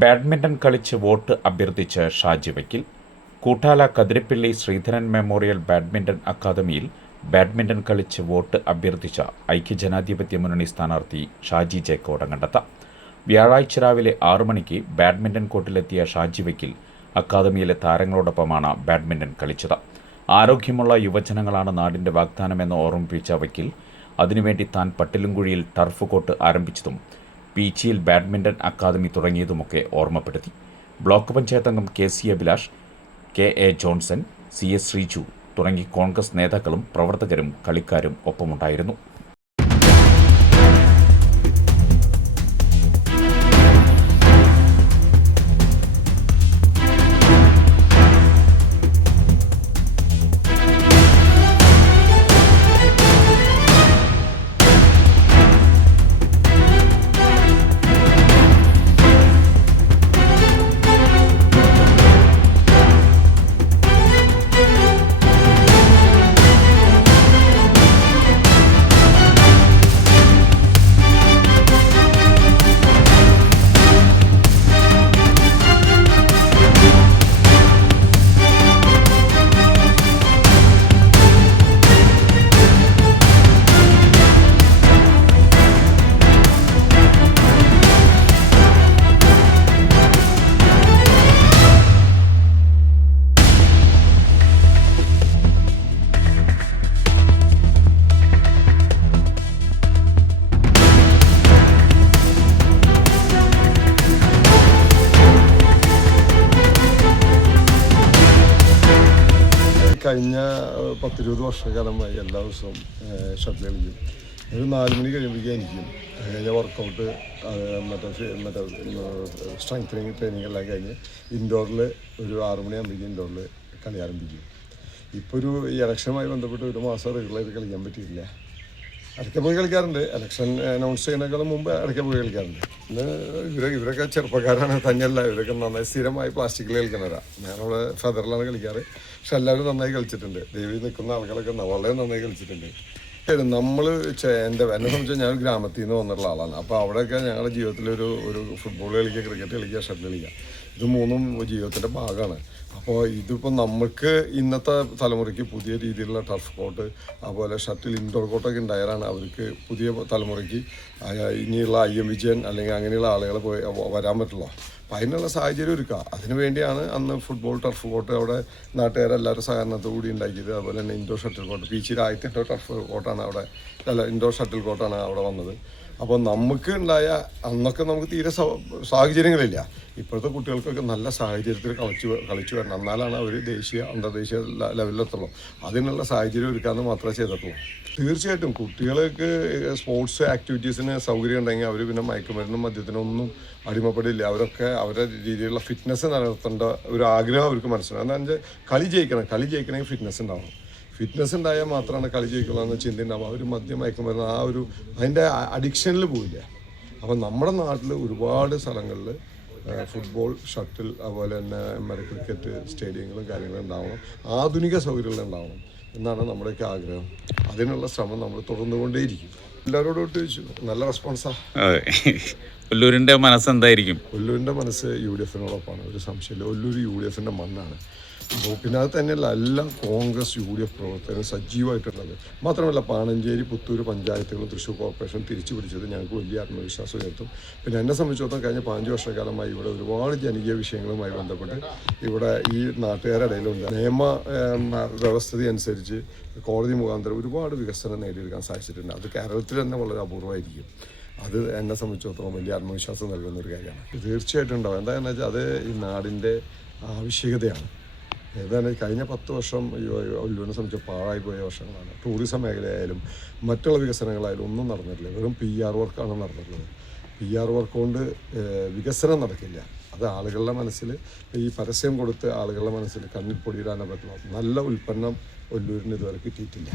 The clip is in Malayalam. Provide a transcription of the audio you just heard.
ബാഡ്മിൻ്റൺ കളിച്ച് വോട്ട് അഭ്യർത്ഥിച്ച് ഷാജി വക്കീൽ. കൂട്ടാല കതിരപ്പിള്ളി ശ്രീധരൻ മെമ്മോറിയൽ ബാഡ്മിൻ്റൺ അക്കാദമിയിൽ ബാഡ്മിൻ്റൺ കളിച്ച് വോട്ട് അഭ്യർത്ഥിച്ച ഐക്യജനാധിപത്യ മുന്നണി സ്ഥാനാർത്ഥി ഷാജി ജെ കോടങ്കണ്ടത്ത വ്യാഴാഴ്ച രാവിലെ 6 മണിക്ക് ബാഡ്മിൻ്റൺ കോർട്ടിലെത്തിയ ഷാജി വക്കീൽ അക്കാദമിയിലെ താരങ്ങളോടൊപ്പമാണ് ബാഡ്മിൻ്റൺ കളിച്ചത്. ആരോഗ്യമുള്ള യുവജനങ്ങളാണ് നാടിൻ്റെ വാഗ്ദാനമെന്ന് ഓർമ്മിപ്പിച്ച വക്കീൽ അതിനുവേണ്ടി താൻ പട്ടിലുംകുഴിയിൽ ടർഫ് കോർട്ട് ആരംഭിച്ചതും പീച്ചിയിൽ ബാഡ്മിൻ്റൺ അക്കാദമി തുടങ്ങിയതുമൊക്കെ ഓർമ്മപ്പെടുത്തി. ബ്ലോക്ക് പഞ്ചായത്ത് അംഗം KC Abhilash, KA Johnson, CS Sreeju തുടങ്ങി കോൺഗ്രസ് നേതാക്കളും പ്രവർത്തകരും കളിക്കാരും ഒപ്പമുണ്ടായിരുന്നു. കഴിഞ്ഞ 10-20 വർഷക്കാലമായി എല്ലാ ദിവസവും ഷട്ടിൽ കളിക്കും. ഒരു 4 മണി കഴിയുമ്പോഴേക്കും എനിക്കും കഴിഞ്ഞ വർക്കൗട്ട് മറ്റേ സ്ട്രെങ്തനിങ് ട്രെയിനിങ് എല്ലാം കഴിഞ്ഞ് ഇൻഡോറിൽ ഒരു 6 മണിയാകുമ്പോഴേക്കും ഇൻഡോറിൽ കളി ആരംഭിക്കും. ഇപ്പോൾ ഒരു ഇലക്ഷനുമായി ബന്ധപ്പെട്ട് 1 മാസം റെഗുലറായിട്ട് കളിക്കാൻ പറ്റിയില്ല. ഇടയ്ക്ക് പോയി കളിക്കാറുണ്ട്. ഇലക്ഷൻ അനൗൺസ് ചെയ്യുന്നതിനേക്കാളും മുമ്പ് ഇടയ്ക്ക് പോയി കളിക്കാറുണ്ട്. ഇവരൊക്കെ ചെറുപ്പക്കാരാണ് തന്നെയല്ല, ഇവരൊക്കെ നന്നായി സ്ഥിരമായി പ്ലാസ്റ്റിക്കിൽ കളിക്കുന്നവരാണ്. ഞാനവിടെ ഫെദറിലാണ് കളിക്കാറ്. പക്ഷെ എല്ലാവരും നന്നായി കളിച്ചിട്ടുണ്ട്. ദേവി നിൽക്കുന്ന ആളുകളൊക്കെ വളരെ നന്നായി കളിച്ചിട്ടുണ്ട്. എന്നെ സംബന്ധിച്ച് ഞാൻ ഗ്രാമത്തിൽ നിന്ന് വന്നിട്ടുള്ള ആളാണ്. അപ്പോൾ അവിടെയൊക്കെ ഞങ്ങളുടെ ജീവിതത്തിലൊരു ഫുട്ബോൾ കളിക്കുക, ക്രിക്കറ്റ് കളിക്കുക, ഷട്ടിൽ കളിക്കുക, ഇത് 3ഉം ജീവിതത്തിൻ്റെ ഭാഗമാണ്. അപ്പോൾ ഇതിപ്പോൾ നമുക്ക് ഇന്നത്തെ തലമുറയ്ക്ക് പുതിയ രീതിയിലുള്ള ടർഫ് കോർട്ട് അതുപോലെ ഷട്ടിൽ ഇൻഡോർ കോർട്ടൊക്കെ ഉണ്ടായാലാണ് അവർക്ക് പുതിയ തലമുറയ്ക്ക് ഇനിയുള്ള IM വിജയൻ അല്ലെങ്കിൽ അങ്ങനെയുള്ള ആളുകളെ വരാൻ പറ്റുള്ളൂ. അപ്പം അതിനുള്ള സാഹചര്യം ഒരുക്കുക. അതിനു വേണ്ടിയാണ് അന്ന് ഫുട്ബോൾ ടർഫ് കോർട്ട് അവിടെ നാട്ടുകാരെല്ലാവരും സഹകരണത്തോടുകൂടി ഉണ്ടാക്കിയത്. അതുപോലെ തന്നെ ഇൻഡോർ ഷട്ടിൽ കോർട്ട് പീച്ചിൽ ആദ്യത്തെ ടർഫ് കോർട്ടാണ് അവിടെ, ഇൻഡോർ ഷട്ടിൽ കോർട്ടാണ് അവിടെ വന്നത്. അപ്പോൾ നമുക്ക് ഉണ്ടായ അന്നൊക്കെ നമുക്ക് തീരെ സാഹചര്യങ്ങളില്ല. ഇപ്പോഴത്തെ കുട്ടികൾക്കൊക്കെ നല്ല സാഹചര്യത്തിൽ കളിച്ചു വരണം. എന്നാലാണ് അവർ ദേശീയ അന്തർദേശീയ ലെവലിലെത്തുള്ളൂ. അതിനുള്ള സാഹചര്യം ഒരുക്കാമെന്ന് മാത്രമേ ചെയ്തിട്ടുള്ളൂ. തീർച്ചയായിട്ടും കുട്ടികൾക്ക് സ്പോർട്സ് ആക്ടിവിറ്റീസിന് സൗകര്യം ഉണ്ടെങ്കിൽ അവർ പിന്നെ മയക്കുമരുന്നും മദ്യത്തിനൊന്നും അടിമപ്പെടില്ല. അവരൊക്കെ അവരുടെ രീതിയിലുള്ള ഫിറ്റ്നസ് നിലനിർത്തേണ്ട ഒരു ആഗ്രഹം അവർക്ക് മനസ്സിലാവും. എന്താണെന്ന് വെച്ചാൽ കളി ജയിക്കണമെങ്കിൽ ഫിറ്റ്നസ് ഉണ്ടാവണം. ഫിറ്റ്നസ് ഉണ്ടായാൽ മാത്രമാണ് കളി ജയിക്കുള്ളൂ എന്ന ചിന്ത ഉണ്ടാവും. അവർ മയക്കുമരുന്ന് അതിൻ്റെ അഡിക്ഷനിൽ പോയില്ല. അപ്പം നമ്മുടെ നാട്ടിൽ ഒരുപാട് സ്ഥലങ്ങളിൽ ഫുട്ബോൾ, ഷട്ടിൽ അതുപോലെ തന്നെ ക്രിക്കറ്റ് സ്റ്റേഡിയങ്ങളും കാര്യങ്ങളും ഉണ്ടാവണം, ആധുനിക സൗകര്യങ്ങൾ ഉണ്ടാവണം എന്നാണ് നമ്മുടെയൊക്കെ ആഗ്രഹം. അതിനുള്ള ശ്രമം നമ്മൾ തുടർന്നുകൊണ്ടേയിരിക്കും. എല്ലാവരോടും ചോദിച്ചു, നല്ല റെസ്പോൺസാണ്. ഒല്ലൂരിൻ്റെ മനസ്സ് എന്തായിരിക്കും? ഒല്ലൂരിൻ്റെ മനസ്സ് UDFിനോടൊപ്പമാണ്, ഒരു സംശയമില്ല. ഒല്ലൂർ UDFിൻ്റെ മണ്ണാണ്. അപ്പോൾ പിന്നെ അത് തന്നെയല്ല, എല്ലാ കോൺഗ്രസ് UDF പ്രവർത്തകരും സജീവമായിട്ടുള്ളത്. മാത്രമല്ല പാണഞ്ചേരി, പുത്തൂർ പഞ്ചായത്തുകളും തൃശ്ശൂർ കോർപ്പറേഷൻ തിരിച്ചു പിടിച്ചത് ഞങ്ങൾക്ക് വലിയ ആത്മവിശ്വാസം ഉയർത്തും. പിന്നെ എന്നെ സംബന്ധിച്ചിടത്തോളം കഴിഞ്ഞ 15 വർഷക്കാലമായി ഇവിടെ ഒരുപാട് ജനകീയ വിഷയങ്ങളുമായി ബന്ധപ്പെട്ട് ഇവിടെ ഈ നാട്ടുകാരുടെ ഇടയിലുണ്ട്. നിയമ വ്യവസ്ഥിതി അനുസരിച്ച് കോടതി മുഖാന്തരം ഒരുപാട് വികസനം നേടിയെടുക്കാൻ സാധിച്ചിട്ടുണ്ട്. അത് കേരളത്തിൽ തന്നെ വളരെ അപൂർവമായിരിക്കും. അത് എന്നെ സംബന്ധിച്ചിടത്തോളം വലിയ ആത്മവിശ്വാസം നൽകുന്ന ഒരു കാര്യമാണ്. തീർച്ചയായിട്ടും ഉണ്ടാവും. എന്താണെന്ന് വെച്ചാൽ അത് ഈ നാടിൻ്റെ ആവശ്യകതയാണ്. ഏതായാലും കഴിഞ്ഞ 10 വർഷം ഒല്ലൂരിനെ സംബന്ധിച്ച് പാഴായി പോയ വർഷങ്ങളാണ്. ടൂറിസം മേഖലയായാലും മറ്റുള്ള വികസനങ്ങളായാലും ഒന്നും നടന്നിട്ടില്ല. വെറും PR വർക്കാണ് നടന്നിട്ടുള്ളത്. PR വർക്ക് കൊണ്ട് വികസനം നടക്കില്ല. അത് ആളുകളുടെ മനസ്സിൽ ഈ പരസ്യം കൊടുത്ത് ആളുകളുടെ മനസ്സിൽ കണ്ണിൽ പൊടിയിടാനേ പറ്റുള്ളൂ. നല്ല ഉൽപ്പന്നം ഒല്ലൂരിന് ഇതുവരെ കിട്ടിയിട്ടില്ല.